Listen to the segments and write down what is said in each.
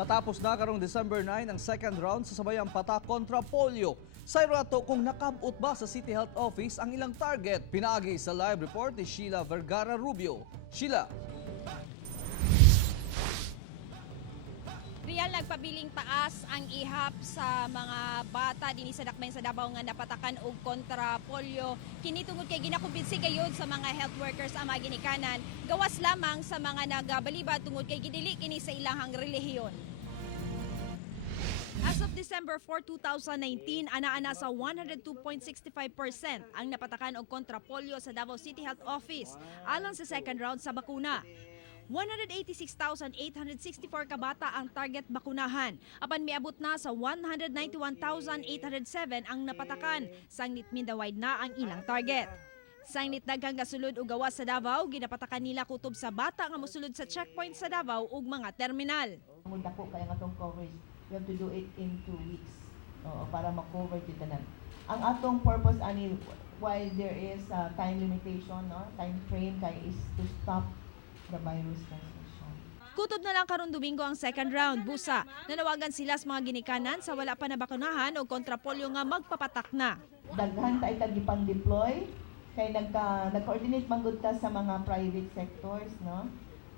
Matapos na karong December 9 ang second round sa sabayang patak kontra polio. Sa irato kung nakabot ba sa City Health Office ang ilang target. Pinaagi sa live report ni Sheila Vergara Rubio. Sheila. Real nagpabiling taas ang ihap sa mga bata dinhi sa dakbayan sa Davao nga napatakan og kontra polio. Kini tungod kay ginakumbinsi gayud sa mga health workers ang mga ginikanan, gawas lamang sa mga nagabalibad tungod kay gidili kini sa ilahang relihiyon. As of December 4, 2019, ana-ana sa 102.65% ang napatakan og kontra polio sa Davao City Health Office alang sa second round sa bakuna. 186,864 kabata ang target bakunahan. Apan miabot na sa 191,807 ang napatakan. Sanglit mindawide na ang ilang target. Sanglit daghang gasulod og gawas sa Davao, ginapatakan nila kutob sa bata nga mosulod sa checkpoint sa Davao ug mga terminal. Kung dako kaya nga itong coverage, we have to do it in 2 weeks para ma-cover yung tanan. Ang atong purpose ani, while there is a time limitation, time frame kay is to stop the virus transmission. Kutob na lang karon Domingo ang second round. Busa, nanawagan sila sa mga ginikanan sa wala pa nabakunahan o kontra polio nga magpapatak na. Daghan tayo tagipang-deploy kay nag-coordinate manggod ta sa mga private sectors, no?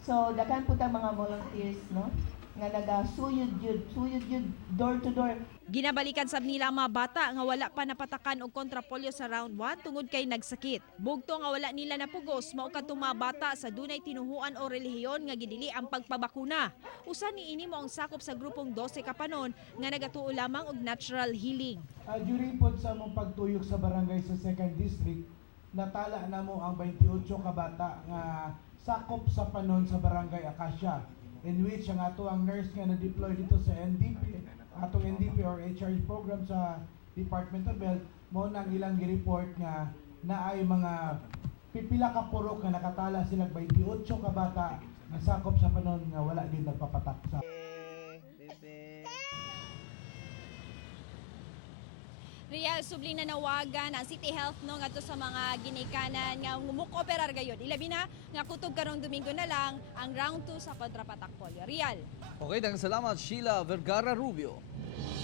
So daghan po ta mga volunteers, no? Nga nagasuyod yun door to door. Ginabalikan sab nila ang mga bata nga wala pa napatakan og kontra polio sa round 1 tungod kay nagsakit. Bugto nga wala nila napugos mao kadtong mga bata sa dunay tinuhuan o relihiyon nga gidili ang pagpabakuna. Usa niini mo ang sakop sa grupong 12 ka panon nga nagatuo lamang og natural healing. During po sa mong pagtuyok sa barangay sa 2nd District, natala na mo ang 28 ka bata nga sakop sa panon sa barangay Acacia, in which ang ato ang nurse nga na-deploy dito sa NDP, atong NDP or HRH program sa Department of Health, mo nang ilang gi-report nga naay mga pipila ka purok nga nakatala sila 28 ka bata nga sakop sa panon nga wala din nagpapatak sa Real subling na nawagan ang City Health no ngadto sa mga ginikanan nga mukooperar gayud. Ilabi na nga kutob karong Domingo na lang ang round 2 sa kontrapatak polio. Real. Okay, daghang salamat Sheila Vergara Rubio.